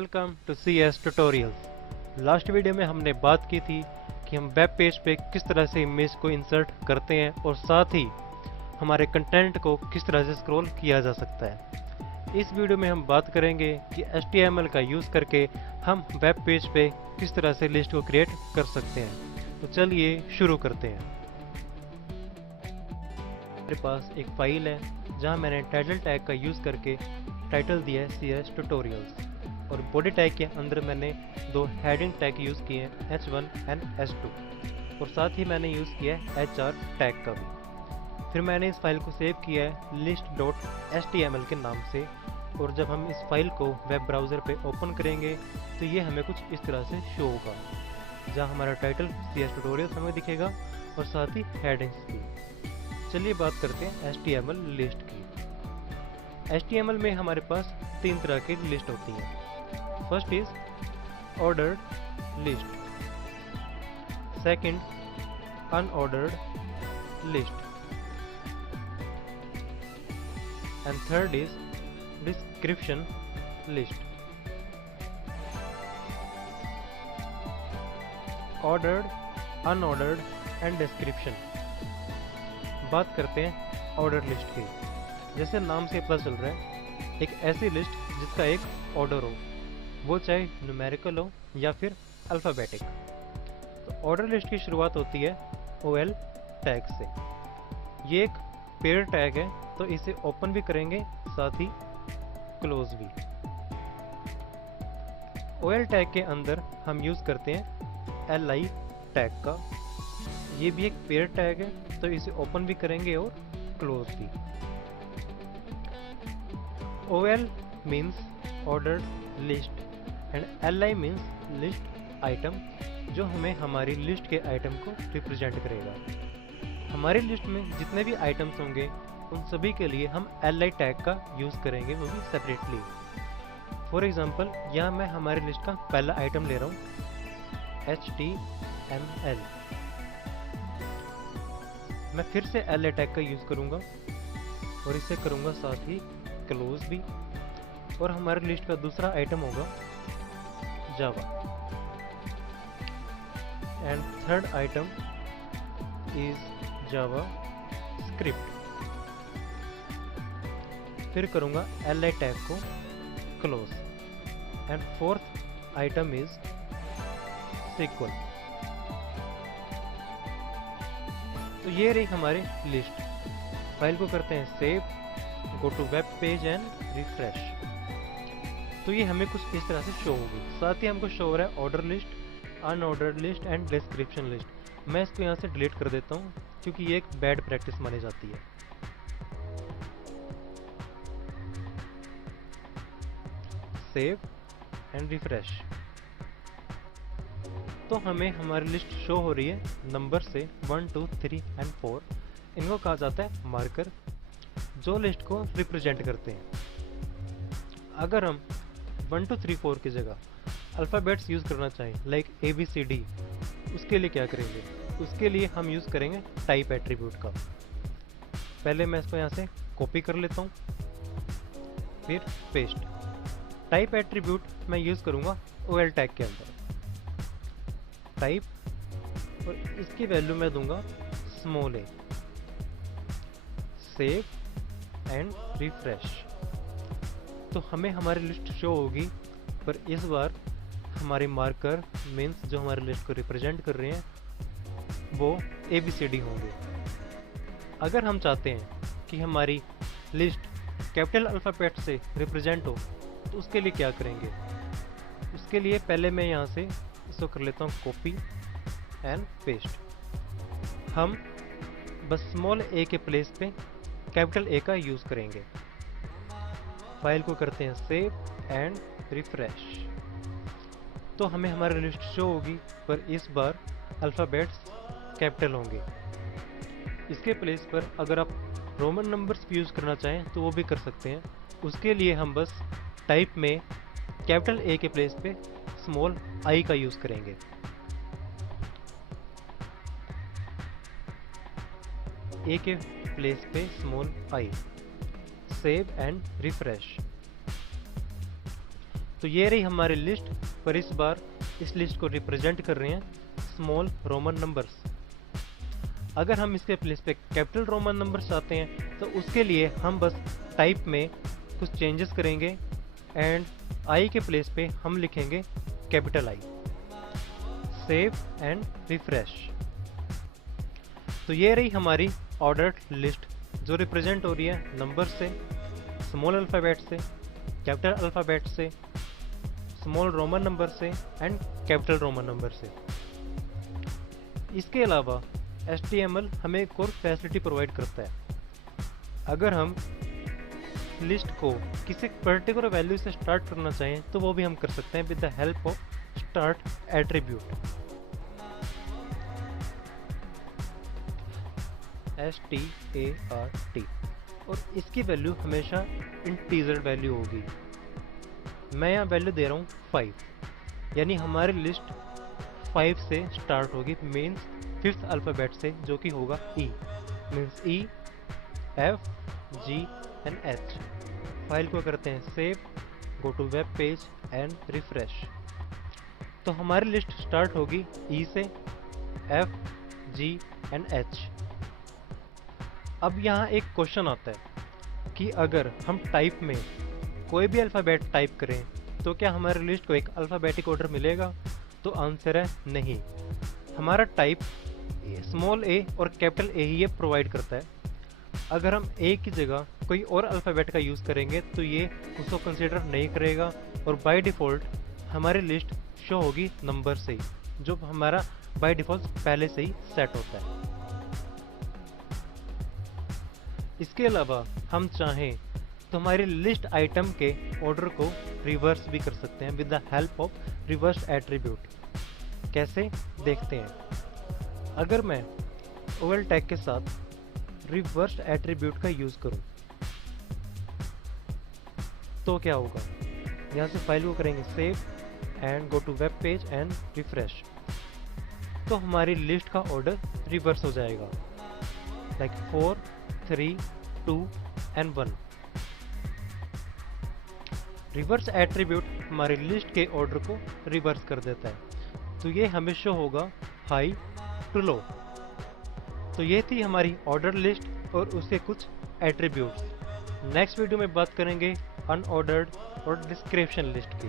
Welcome to CS tutorials. Last video में हमने बात की थी कि हम वेब पेज पे किस तरह से इमेज को इंसर्ट करते हैं और साथ ही हमारे कंटेंट को किस तरह से स्क्रॉल किया जा सकता है। इस वीडियो में हम बात करेंगे कि HTML का यूज़ करके हम वेब पेज पे किस तरह से लिस्ट को क्रिएट कर सकते हैं। तो चलिए शुरू करते हैं। मेरे पास एक फाइल है जहां मैंने टाइटल टैग का यूज़ करके टाइटल दिया है CS ट्यूटोरियल्स, और बॉडी टैग के अंदर मैंने दो हेडिंग टैग यूज़ किए हैं H1 एंड H2, और साथ ही मैंने यूज़ किया है HR टैग का भी। फिर मैंने इस फाइल को सेव किया है list.html के नाम से, और जब हम इस फाइल को वेब ब्राउज़र पे ओपन करेंगे तो ये हमें कुछ इस तरह से शो होगा, जहाँ हमारा टाइटल CS ट्यूटोरियल्स हमें दिखेगा और साथ ही हेडिंग्स भी। चलिए बात करते हैं HTML लिस्ट की। HTML में हमारे पास तीन तरह की लिस्ट होती हैं। First is ordered list, second unordered list, and third is description list. Ordered, unordered and description. बात करते हैं ऑर्डर लिस्ट की। जैसे नाम से पता चल रहा है, एक ऐसी लिस्ट जिसका एक ऑर्डर हो, वो चाहे न्यूमेरिकल हो या फिर अल्फ़ाबेटिक। तो ऑर्डर लिस्ट की शुरुआत होती है OL टैग से। ये एक पेयर टैग है, तो इसे ओपन भी करेंगे साथ ही क्लोज भी। OL टैग के अंदर हम यूज़ करते हैं LI टैग का। ये भी एक पेयर टैग है, तो इसे ओपन भी करेंगे और क्लोज भी। OL means ordered list and LI means list item, जो हमें हमारी लिस्ट के आइटम को रिप्रेजेंट करेगा। हमारी लिस्ट में जितने भी आइटम्स होंगे उन सभी के लिए हम LI टैग का यूज़ करेंगे, वो भी सेपरेटली। फॉर एग्जांपल, यहाँ मैं हमारी लिस्ट का पहला आइटम ले रहा हूँ HTML। मैं फिर से LI टैग का यूज़ करूँगा और इसे करूँगा साथ ही क्लोज भी। और हमारी लिस्ट का दूसरा आइटम होगा Java, and third item is JavaScript. फिर करूँगा LI टैग को close, and fourth item is SQL। तो ये रही हमारी लिस्ट। फाइल को करते हैं save, go to web page and refresh. तो ये हमें कुछ इस तरह से शो होगी। साथ ही हमको शो हो रहा है order list, unordered list and description list. मैं इसको यहाँ से डिलीट कर देता हूँ क्योंकि ये एक बैड प्रैक्टिस मानी जाती है। Save and refresh. तो हमें हमारी लिस्ट शो हो रही है नंबर से 1, 2, 3 एंड 4। इनको कहा जाता है मार्कर, जो लिस्ट को रिप्रेजेंट करते हैं। अगर हम 1, 2, 3, 4 की जगह अल्फ़ाबेट्स यूज़ करना चाहें, लाइक ABCD, उसके लिए क्या करेंगे? उसके लिए हम यूज़ करेंगे टाइप एट्रीब्यूट का। पहले मैं इसको यहाँ से कॉपी कर लेता हूँ, फिर पेस्ट। टाइप एट्रीब्यूट मैं यूज़ करूँगा OL टैग के अंदर, टाइप, और इसकी वैल्यू मैं दूंगा small a। Save and refresh. तो हमें हमारी लिस्ट शो होगी, पर इस बार हमारे मार्कर मीन्स जो हमारी लिस्ट को रिप्रेजेंट कर रहे हैं वो ABCD होंगे। अगर हम चाहते हैं कि हमारी लिस्ट कैपिटल अल्फ़ाबेट से रिप्रेजेंट हो, तो उसके लिए क्या करेंगे? उसके लिए पहले मैं यहाँ से इसको कर लेता हूँ कॉपी एंड पेस्ट। हम बस स्मॉल a के प्लेस पे कैपिटल A का यूज़ करेंगे। फाइल को करते हैं सेव एंड रिफ्रेश। तो हमें हमारी लिस्ट शो होगी, पर इस बार अल्फ़ाबेट्स कैपिटल होंगे। इसके प्लेस पर अगर आप रोमन नंबर्स भी यूज़ करना चाहें तो वो भी कर सकते हैं। उसके लिए हम बस टाइप में कैपिटल A के प्लेस पे स्मॉल I का यूज़ करेंगे। A के प्लेस पे small I। Save and refresh. तो ये रही हमारी लिस्ट, पर इस बार इस लिस्ट को रिप्रेजेंट कर रहे हैं स्मॉल रोमन नंबर्स। अगर हम इसके प्लेस पे कैपिटल रोमन नंबर्स चाहते हैं तो उसके लिए हम बस टाइप में कुछ चेंजेस करेंगे एंड आई के प्लेस पे हम लिखेंगे capital I. Save and refresh. तो ये रही हमारी ऑर्डर्ड लिस्ट जो रिप्रेजेंट हो रही है नंबर से, स्मॉल अल्फ़ाबेट से, कैपिटल अल्फ़ाबेट से, स्मॉल रोमन नंबर से एंड कैपिटल रोमन नंबर से। इसके अलावा HTML हमें एक और फैसिलिटी प्रोवाइड करता है। अगर हम लिस्ट को किसी पर्टिकुलर वैल्यू से स्टार्ट करना चाहें तो वो भी हम कर सकते हैं with the help of start attribute. START, और इसकी वैल्यू हमेशा इंटीजर वैल्यू होगी। मैं यहाँ वैल्यू दे रहा हूँ 5, यानी हमारी लिस्ट 5 से स्टार्ट होगी, मीन्स 5th अल्फ़ाबेट से, जो कि होगा E, means E, F, G and H। File को करते हैं save, go to web page and refresh. तो हमारी लिस्ट स्टार्ट होगी E से, F, G एंड H। अब यहाँ एक क्वेश्चन आता है कि अगर हम टाइप में कोई भी अल्फ़ाबेट टाइप करें तो क्या हमारी लिस्ट को एक अल्फ़ाबेटिक ऑर्डर मिलेगा? तो आंसर है नहीं। हमारा टाइप स्मॉल a और कैपिटल A ही ये प्रोवाइड करता है। अगर हम A की जगह कोई और अल्फ़ाबेट का यूज़ करेंगे तो ये उसको कंसिडर नहीं करेगा और बाय डिफ़ॉल्ट हमारी लिस्ट शो होगी नंबर से ही, जो हमारा बाय डिफ़ॉल्ट पहले से ही सेट होता है। इसके अलावा हम चाहें तो हमारी लिस्ट आइटम के ऑर्डर को रिवर्स भी कर सकते हैं with the help of reverse attribute. कैसे देखते हैं। अगर मैं ओवल टैग के साथ रिवर्स एट्रीब्यूट का यूज़ करूं तो क्या होगा। यहाँ से फाइल को करेंगे save and go to web page and refresh. तो हमारी लिस्ट का ऑर्डर रिवर्स हो जाएगा, लाइक 4, 3, 2 एंड 1। रिवर्स एट्रीब्यूट हमारी लिस्ट के ऑर्डर को रिवर्स कर देता है। तो ये हमें शो होगा हाई टू लो। तो ये थी हमारी ऑर्डर लिस्ट और उसके कुछ एट्रीब्यूट्स। नेक्स्ट वीडियो में बात करेंगे अनऑर्डर्ड और डिस्क्रिप्शन लिस्ट की।